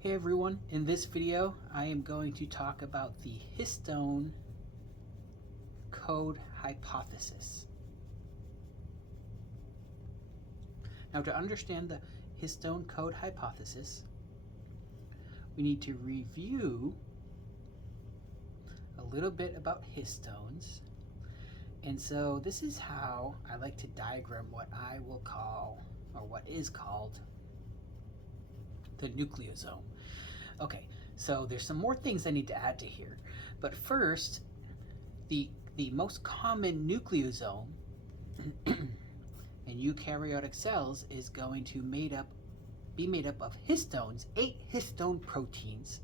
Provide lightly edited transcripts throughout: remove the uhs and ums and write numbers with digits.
Hey everyone, in this video I am going to talk about the histone code hypothesis. Now, to understand the histone code hypothesis, we need to review a little bit about histones. And so this is how I like to diagram what I will call, or what is called, the nucleosome. Okay, so there's some more things I need to add to here. But first, the most common nucleosome in eukaryotic cells is going to be made up of histones, 8 histone proteins,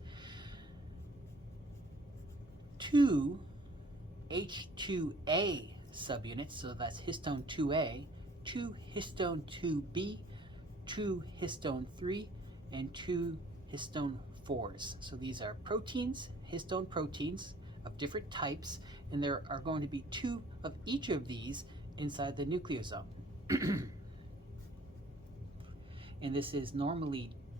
2 H2A subunits, so that's histone 2A, 2 histone 2B, 2 histone 3, and 2 histone 4s. So these are proteins, histone proteins of different types, and there are going to be 2 of each of these inside the nucleosome. And this is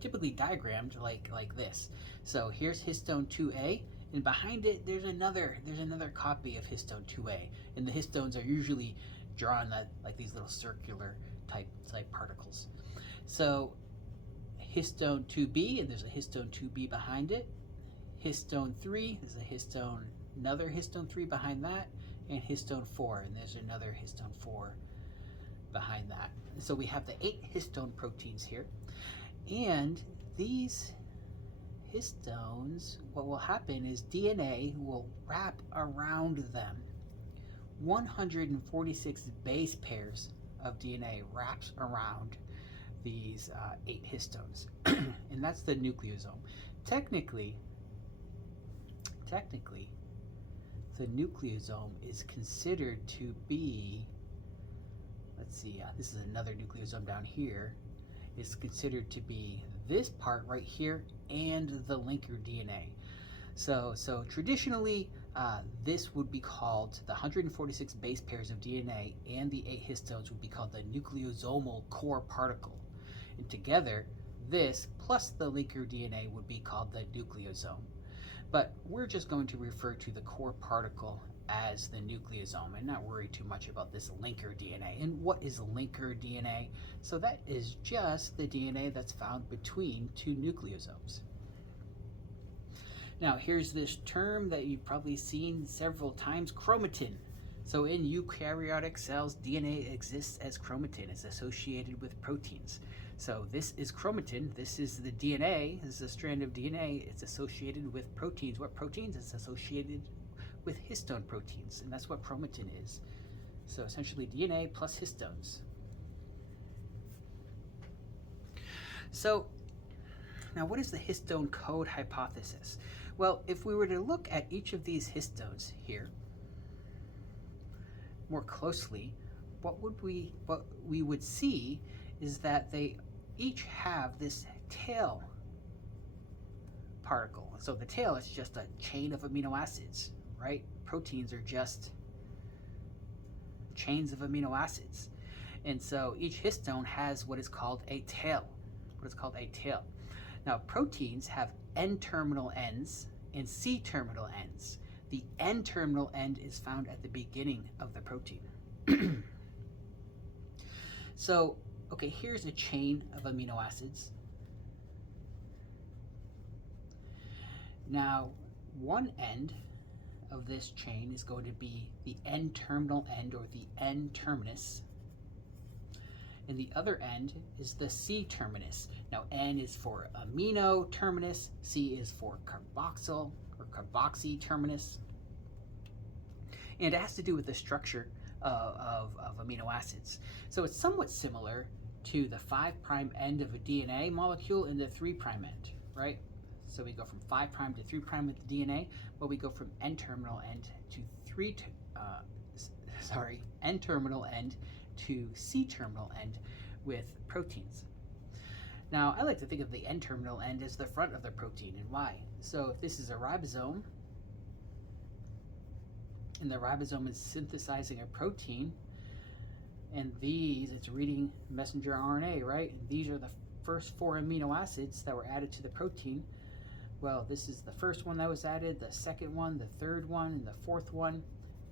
typically diagrammed like this. So here's histone 2A, and behind it there's another copy of histone 2A, and the histones are usually drawn like these little circular type particles. So histone 2B, and there's a histone 2B behind it. Histone 3, there's another histone 3 behind that, and histone 4, and there's another histone 4 behind that. And so we have the 8 histone proteins here, and these histones, what will happen is DNA will wrap around them. 146 base pairs of DNA wraps around these 8 histones, and that's the nucleosome. Technically, the nucleosome is considered to be, let's see, this is another nucleosome down here, is considered to be this part right here and the linker DNA. So traditionally, this would be called, the 146 base pairs of DNA and the 8 histones would be called the nucleosomal core particle. And together, this plus the linker DNA would be called the nucleosome. But we're just going to refer to the core particle as the nucleosome and not worry too much about this linker DNA. And what is linker DNA? So that is just the DNA that's found between 2 nucleosomes. Now, here's this term that you've probably seen several times, chromatin. So in eukaryotic cells, DNA exists as chromatin. It's associated with proteins. So this is chromatin. This is the DNA. This is a strand of DNA. It's associated with proteins. What proteins? It's associated with histone proteins, and that's what chromatin is. So essentially DNA plus histones. So now, what is the histone code hypothesis? Well, if we were to look at each of these histones here more closely, what we would see is that they each have this tail particle. So the tail is just a chain of amino acids, right? Proteins are just chains of amino acids. And so each histone has what is called a tail. Now, proteins have N-terminal ends and C-terminal ends. The N-terminal end is found at the beginning of the protein. So, okay, here's a chain of amino acids. Now, one end of this chain is going to be the N-terminal end, or the N-terminus. And the other end is the C-terminus. Now, N is for amino terminus, C is for carboxyl or carboxy terminus. And it has to do with the structure of amino acids. So it's somewhat similar to the 5' end of a DNA molecule and the 3' end, right? So we go from 5' to 3' with the DNA, but we go from N-terminal end to N-terminal end to C-terminal end with proteins. Now, I like to think of the N-terminal end as the front of the protein, and why? So if this is a ribosome, and the ribosome is synthesizing a protein, and it's reading messenger RNA, right? And these are first 4 amino acids that were added to the protein. Well, this is the first one that was added, the second one, the third one, and the fourth one.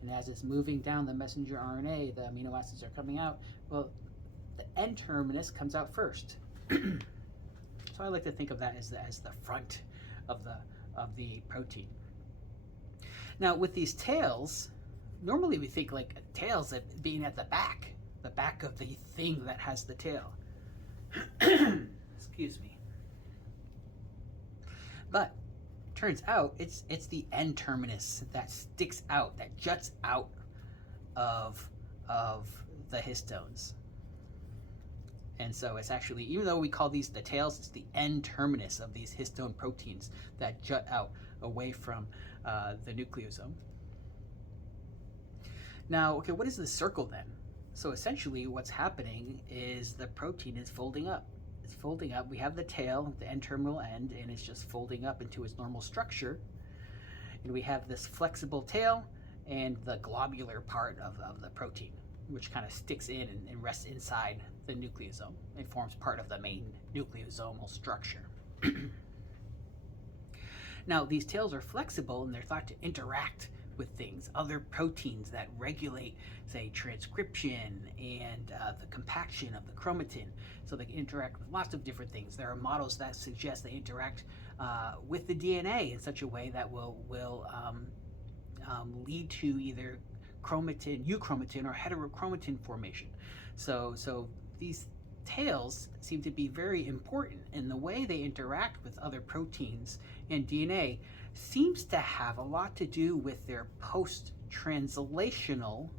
And as it's moving down the messenger RNA, the amino acids are coming out. Well, the N terminus comes out first. So I like to think of that as the front of the protein. Now with these tails, normally we think like tails being at the back of the thing that has the tail. Excuse me. But turns out it's the N terminus that sticks out, that juts out of the histones. And so it's actually, even though we call these the tails, it's the N terminus of these histone proteins that jut out away from the nucleosome. Now, okay, what is the circle then? So essentially what's happening is the protein is folding up. It's folding up. We have the tail, the N-terminal end, and it's just folding up into its normal structure. And we have this flexible tail and the globular part of the protein, which kind of sticks in and rests inside the nucleosome. It forms part of the main nucleosomal structure. Now, these tails are flexible and they're thought to interact with things, other proteins that regulate, say, transcription and the compaction of the chromatin. So they can interact with lots of different things. There are models that suggest they interact with the DNA in such a way that will lead to either chromatin, euchromatin, or heterochromatin formation. So these tails seem to be very important, and the way they interact with other proteins and DNA seems to have a lot to do with their post-translational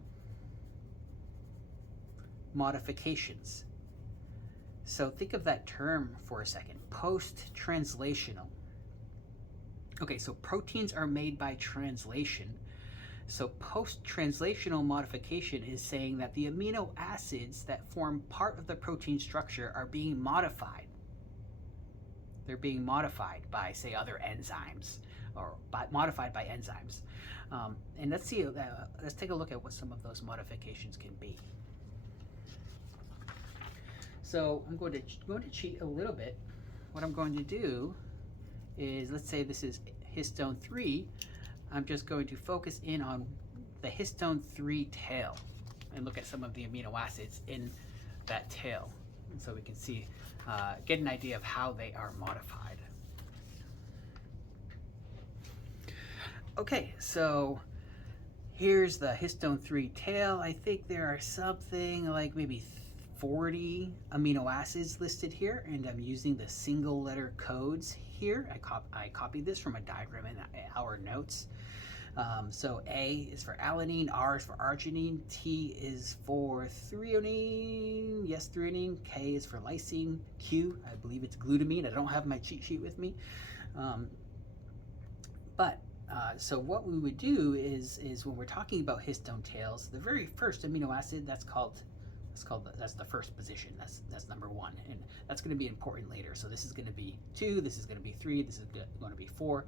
modifications. So think of that term for a second, post-translational. Okay, so proteins are made by translation. So post-translational modification is saying that the amino acids that form part of the protein structure are being modified. They're being modified by, say, other enzymes, or modified by enzymes. And let's take a look at what some of those modifications can be. So I'm going to cheat a little bit. What I'm going to do is, let's say this is histone 3. I'm just going to focus in on the histone 3 tail and look at some of the amino acids in that tail. And so we can see, get an idea of how they are modified. Okay, so here's the histone 3 tail. I think there are something like maybe 40 amino acids listed here, and I'm using the single letter codes here. I copied this from a diagram in our notes. So A is for alanine, R is for arginine, T is for threonine, yes, threonine, K is for lysine, Q, I believe it's glutamine. I don't have my cheat sheet with me. So what we would do is when we're talking about histone tails, the very first amino acid, that's the first position. That's number 1, and that's going to be important later. So this is going to be 2, this is going to be 3, this is going to be 4,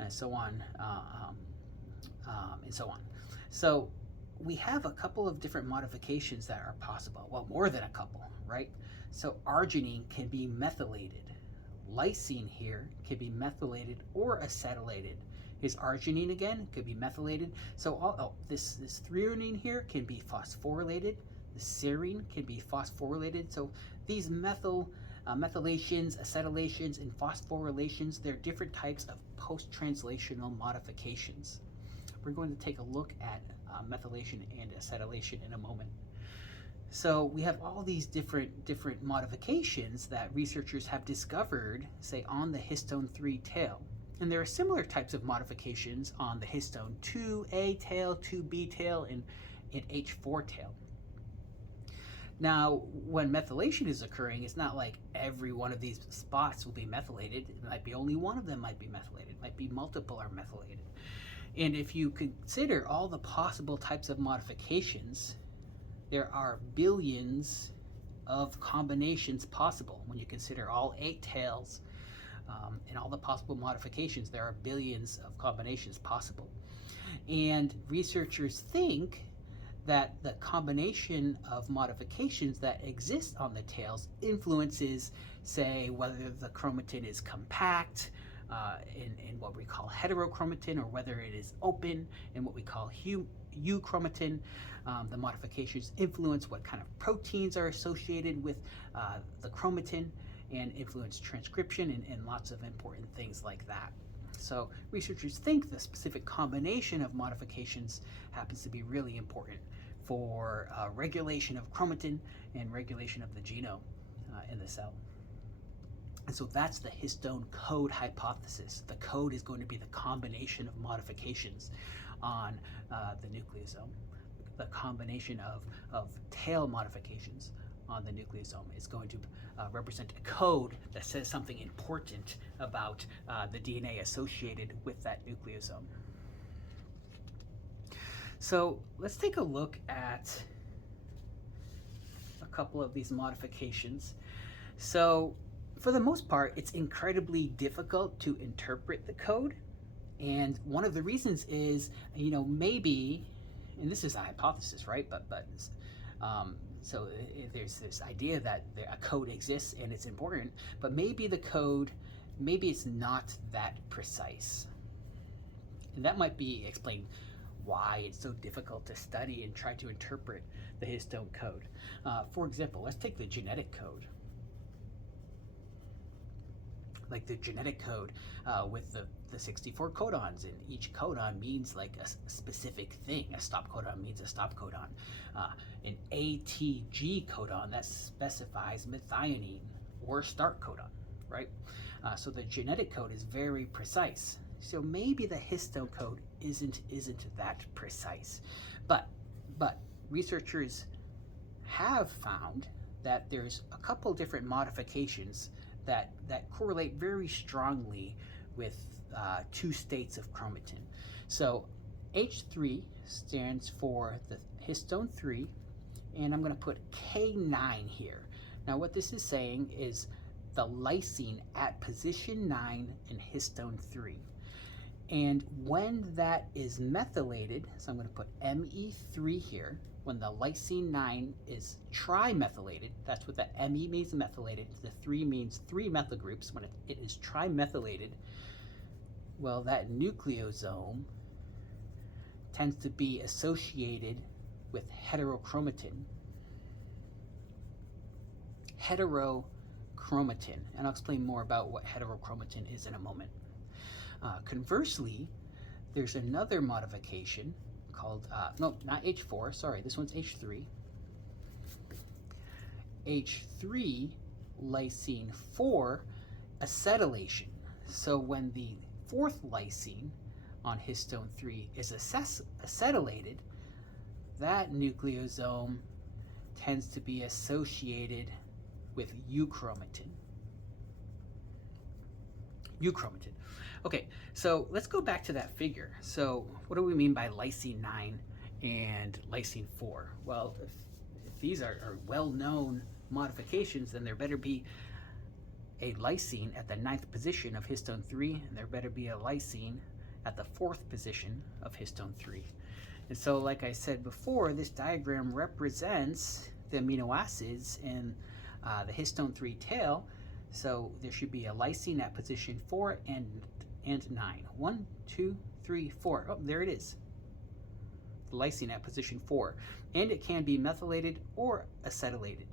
and so on, and so on. So we have a couple of different modifications that are possible. Well, more than a couple, right? So arginine can be methylated. Lysine here can be methylated or acetylated. Is arginine again, could be methylated. So this threonine here can be phosphorylated. The serine can be phosphorylated. So these methylations, acetylations, and phosphorylations, they're different types of post-translational modifications. We're going to take a look at methylation and acetylation in a moment. So we have all these different modifications that researchers have discovered, say, on the histone 3 tail. And there are similar types of modifications on the histone 2A tail, 2B tail, and H4 tail. Now, when methylation is occurring, it's not like every one of these spots will be methylated. It might be only one of them might be methylated. It might be multiple are methylated. And if you consider all the possible types of modifications, there are billions of combinations possible. When you consider all 8 tails and all the possible modifications, there are billions of combinations possible. And researchers think that the combination of modifications that exist on the tails influences, say, whether the chromatin is compact in what we call heterochromatin, or whether it is open in what we call euchromatin. The modifications influence what kind of proteins are associated with the chromatin, and influence transcription and lots of important things like that. So researchers think the specific combination of modifications happens to be really important for regulation of chromatin and regulation of the genome in the cell. And so that's the histone code hypothesis. The code is going to be the combination of modifications on the nucleosome. The combination of tail modifications on the nucleosome is going to represent a code that says something important about the DNA associated with that nucleosome. So let's take a look at a couple of these modifications. So for the most part, it's incredibly difficult to interpret the code. And one of the reasons is, maybe, and this is a hypothesis, right? So there's this idea that a code exists and it's important, but maybe the code, maybe it's not that precise. And that might be explained why it's so difficult to study and try to interpret the histone code. For example, let's take the genetic code. Like the genetic code with the 64 codons, and each codon means like a specific thing. A stop codon means a stop codon. An ATG codon that specifies methionine, or start codon, right? So the genetic code is very precise. So maybe the histone code isn't that precise, but researchers have found that there's a couple different modifications that correlate very strongly with two states of chromatin. So H3 stands for the histone 3, and I'm going to put K9 here. Now what this is saying is the lysine at position 9 in histone 3. And when that is methylated, so I'm going to put Me3 here, when the lysine 9 is trimethylated, that's what that Me means, methylated, the 3 means 3 methyl groups. When it is trimethylated, well, that nucleosome tends to be associated with heterochromatin. Heterochromatin, and I'll explain more about what heterochromatin is in a moment. Conversely, there's another modification called, no, not H4, sorry, this one's H3. H3 lysine 4 acetylation. So when the fourth lysine on histone 3 is acetylated, that nucleosome tends to be associated with euchromatin. Euchromatin. Okay, so let's go back to that figure. So what do we mean by lysine 9 and lysine 4? Well, if these are well-known modifications, then there better be a lysine at the 9th position of histone 3, and there better be a lysine at the 4th position of histone 3. And so, like I said before, this diagram represents the amino acids in the histone 3 tail. So there should be a lysine at position 4 and 9. 1, 2, 3, 4. Oh, there it is. The lysine at position 4. And it can be methylated or acetylated.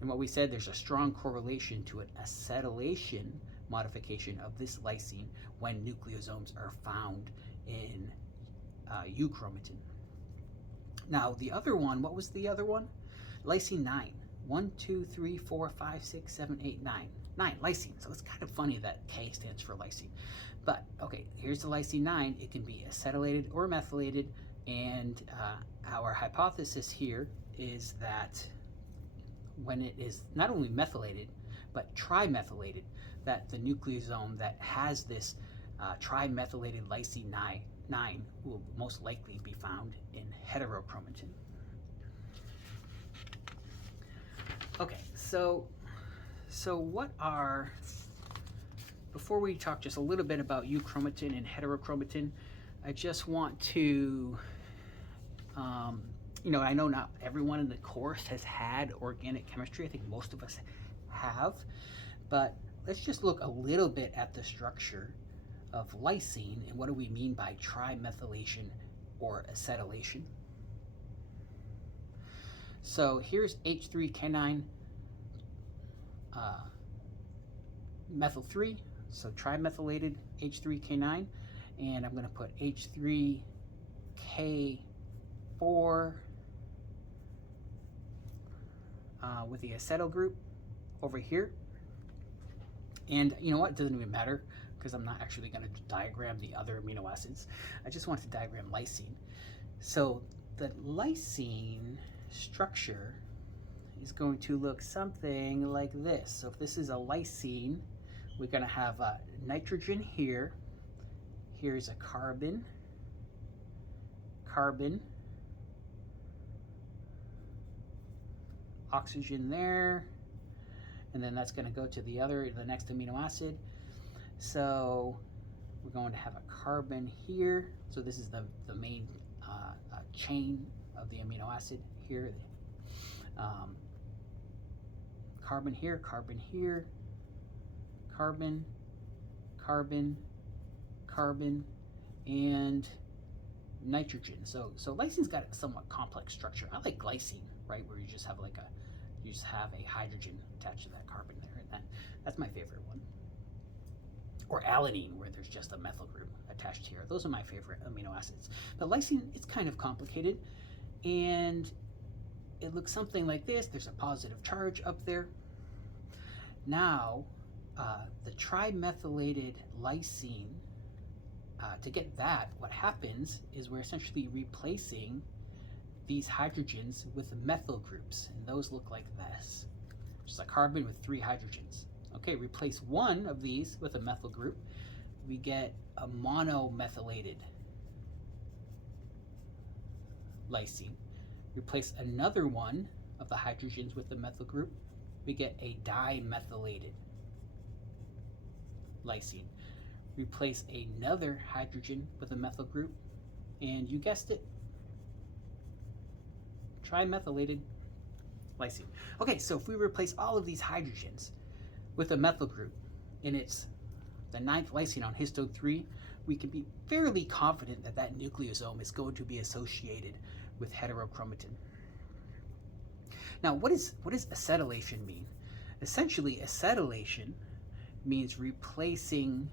And what we said, there's a strong correlation to an acetylation modification of this lysine when nucleosomes are found in euchromatin. Now, the other one, what was the other one? Lysine 9. 1, 2, 3, 4, 5, 6, 7, 8, 9. 9, lysine. So it's kind of funny that K stands for lysine. But, okay, here's the lysine 9. It can be acetylated or methylated, and our hypothesis here is that when it is not only methylated, but trimethylated, that the nucleosome that has this trimethylated lysine 9 will most likely be found in heterochromatin. Okay, so what are, before we talk just a little bit about euchromatin and heterochromatin, I just want to I know not everyone in the course has had organic chemistry. I think most of us have, but let's just look a little bit at the structure of lysine and what do we mean by trimethylation or acetylation. So here's H3K9 methyl 3, so trimethylated H3K9, and I'm going to put H3K4 with the acetyl group over here. And you know what, it doesn't even matter because I'm not actually going to diagram the other amino acids. I just want to diagram lysine. So the lysine structure is going to look something like this. So if this is a lysine, we're going to have a nitrogen here. Here's a carbon, oxygen there, and then that's going to go to the next amino acid. So we're going to have a carbon here. So this is the main chain of the amino acid here. Carbon here, carbon here, carbon, and nitrogen. So lysine's got a somewhat complex structure. I like glycine, right, where you just have a hydrogen attached to that carbon there, and that's my favorite one. Or alanine, where there's just a methyl group attached here. Those are my favorite amino acids. But lysine, it's kind of complicated, and it looks something like this. There's a positive charge up there. Now, the trimethylated lysine, to get that, what happens is we're essentially replacing these hydrogens with methyl groups, and those look like this. Just a carbon with 3 hydrogens. Okay, replace one of these with a methyl group, we get a monomethylated lysine. Replace another one of the hydrogens with the methyl group, we get a dimethylated lysine. Replace another hydrogen with a methyl group, and you guessed it, trimethylated lysine. Okay, so if we replace all of these hydrogens with a methyl group, and it's the 9th lysine on histone 3, we can be fairly confident that that nucleosome is going to be associated with heterochromatin. Now, what does acetylation mean? Essentially, acetylation means replacing,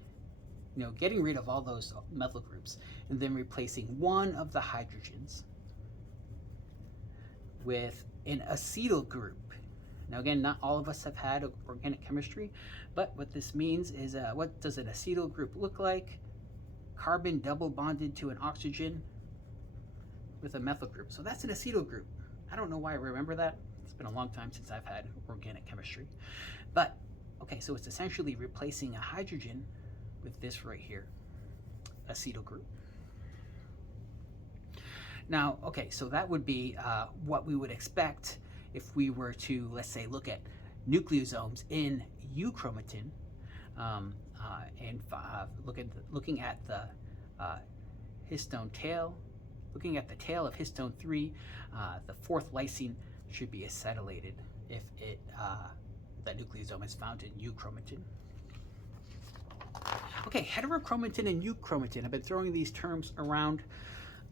getting rid of all those methyl groups and then replacing one of the hydrogens with an acetyl group. Now again, not all of us have had organic chemistry, but what this means is, what does an acetyl group look like? Carbon double bonded to an oxygen with a methyl group. So that's an acetyl group. I don't know why I remember that. It's been a long time since I've had organic chemistry. But, okay, so it's essentially replacing a hydrogen with this right here, acetyl group. Now, okay, so that would be what we would expect if we were to, let's say, look at nucleosomes in euchromatin, and looking at the histone tail, looking at the tail of histone 3, the 4th lysine should be acetylated if that nucleosome is found in euchromatin. Okay, heterochromatin and euchromatin. I've been throwing these terms around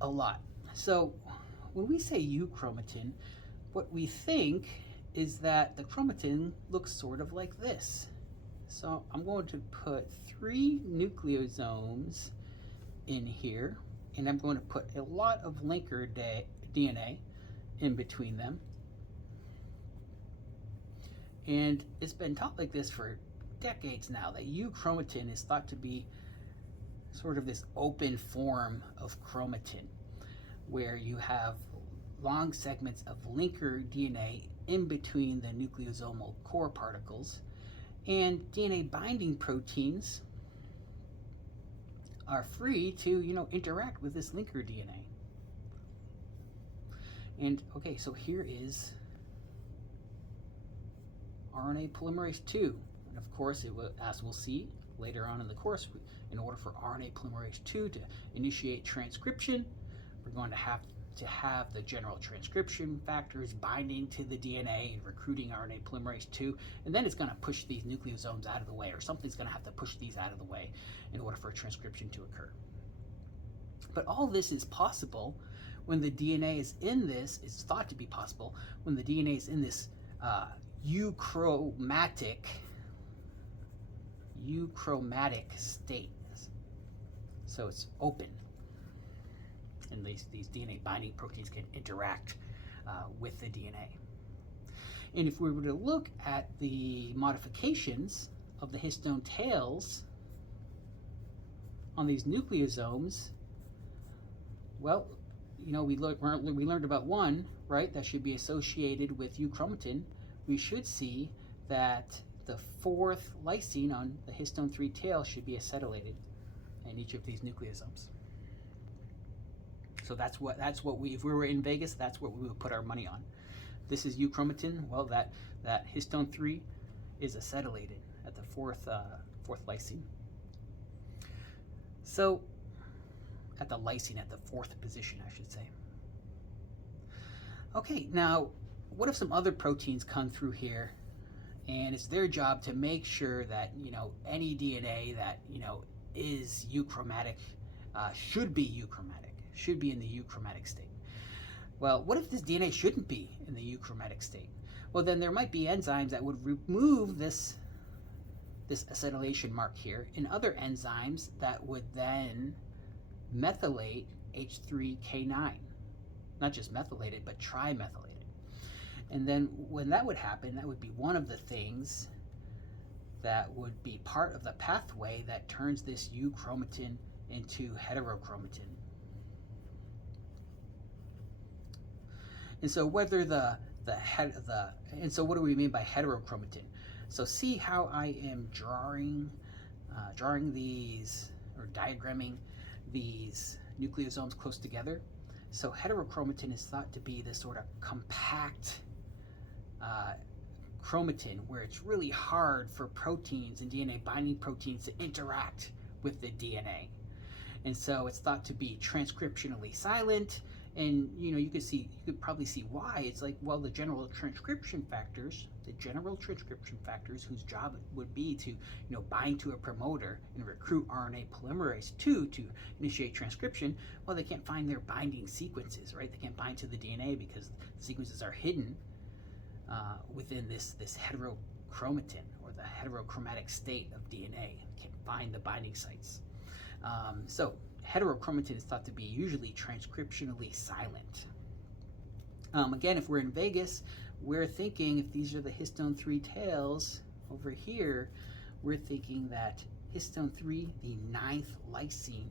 a lot. So when we say euchromatin, what we think is that the chromatin looks sort of like this. So I'm going to put 3 nucleosomes in here, and I'm going to put a lot of linker DNA in between them. And it's been taught like this for decades now, that euchromatin is thought to be sort of this open form of chromatin, where you have long segments of linker DNA in between the nucleosomal core particles, and DNA binding proteins are free to, interact with this linker DNA. And okay, so here is RNA polymerase 2. And of course, as we'll see later on in the course, in order for RNA polymerase 2 to initiate transcription, we're going to have to have the general transcription factors binding to the DNA and recruiting RNA polymerase II, and then it's going to push these nucleosomes out of the way, or something's going to have to push these out of the way in order for transcription to occur. But all this is possible when the DNA is in this, it's thought to be possible, when the DNA is in this euchromatic state. So it's open, and these DNA binding proteins can interact with the DNA. And if we were to look at the modifications of the histone tails on these nucleosomes, well, you know, we learned about one, right, that should be associated with euchromatin. We should see that the fourth lysine on the histone 3 tail should be acetylated in each of these nucleosomes. So that's what we, if we were in Vegas, that's what we would put our money on. This is euchromatin. Well, that histone 3 is acetylated at the fourth lysine. So at the lysine, at the fourth position, I should say. Okay, now what if some other proteins come through here, and it's their job to make sure that, you know, any DNA that, you know, is euchromatic should be euchromatic, should be in the euchromatic state. Well, what if this DNA shouldn't be in the euchromatic state? Well, then there might be enzymes that would remove this acetylation mark here, and other enzymes that would then methylate H3K9. Not just methylated, but trimethylated. And then when that would happen, that would be one of the things that would be part of the pathway that turns this euchromatin into heterochromatin. And so whether and so what do we mean by heterochromatin? So see how I am drawing these, or diagramming these nucleosomes close together. So heterochromatin is thought to be this sort of compact chromatin, where it's really hard for proteins and DNA binding proteins to interact with the DNA. And so it's thought to be transcriptionally silent. And you know, you could probably see why. It's like, well, the general transcription factors, whose job it would be to, you know, bind to a promoter and recruit RNA polymerase II to initiate transcription, well, they can't find their binding sequences, right? They can't bind to the DNA because the sequences are hidden within this heterochromatin, or the heterochromatic state of DNA. Can't find the binding sites. So heterochromatin is thought to be usually transcriptionally silent. Again, if we're in Vegas, we're thinking, if these are the histone 3 tails over here, we're thinking that histone 3, the 9th lysine,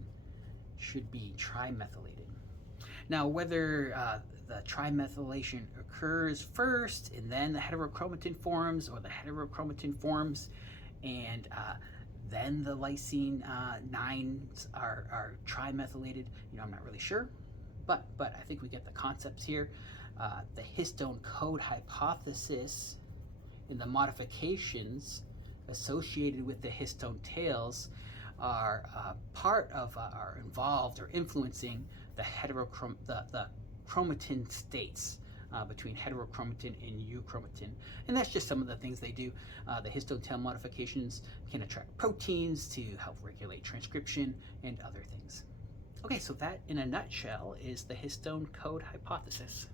should be trimethylated. Now, whether the trimethylation occurs first and then the heterochromatin forms, or the heterochromatin forms and then the lysine 9s are trimethylated, you know, I'm not really sure, but I think we get the concepts here. The histone code hypothesis and the modifications associated with the histone tails are part of, are involved or influencing the chromatin states between heterochromatin and euchromatin. And that's just some of the things they do. The histone tail modifications can attract proteins to help regulate transcription and other things. Okay, so that in a nutshell is the histone code hypothesis.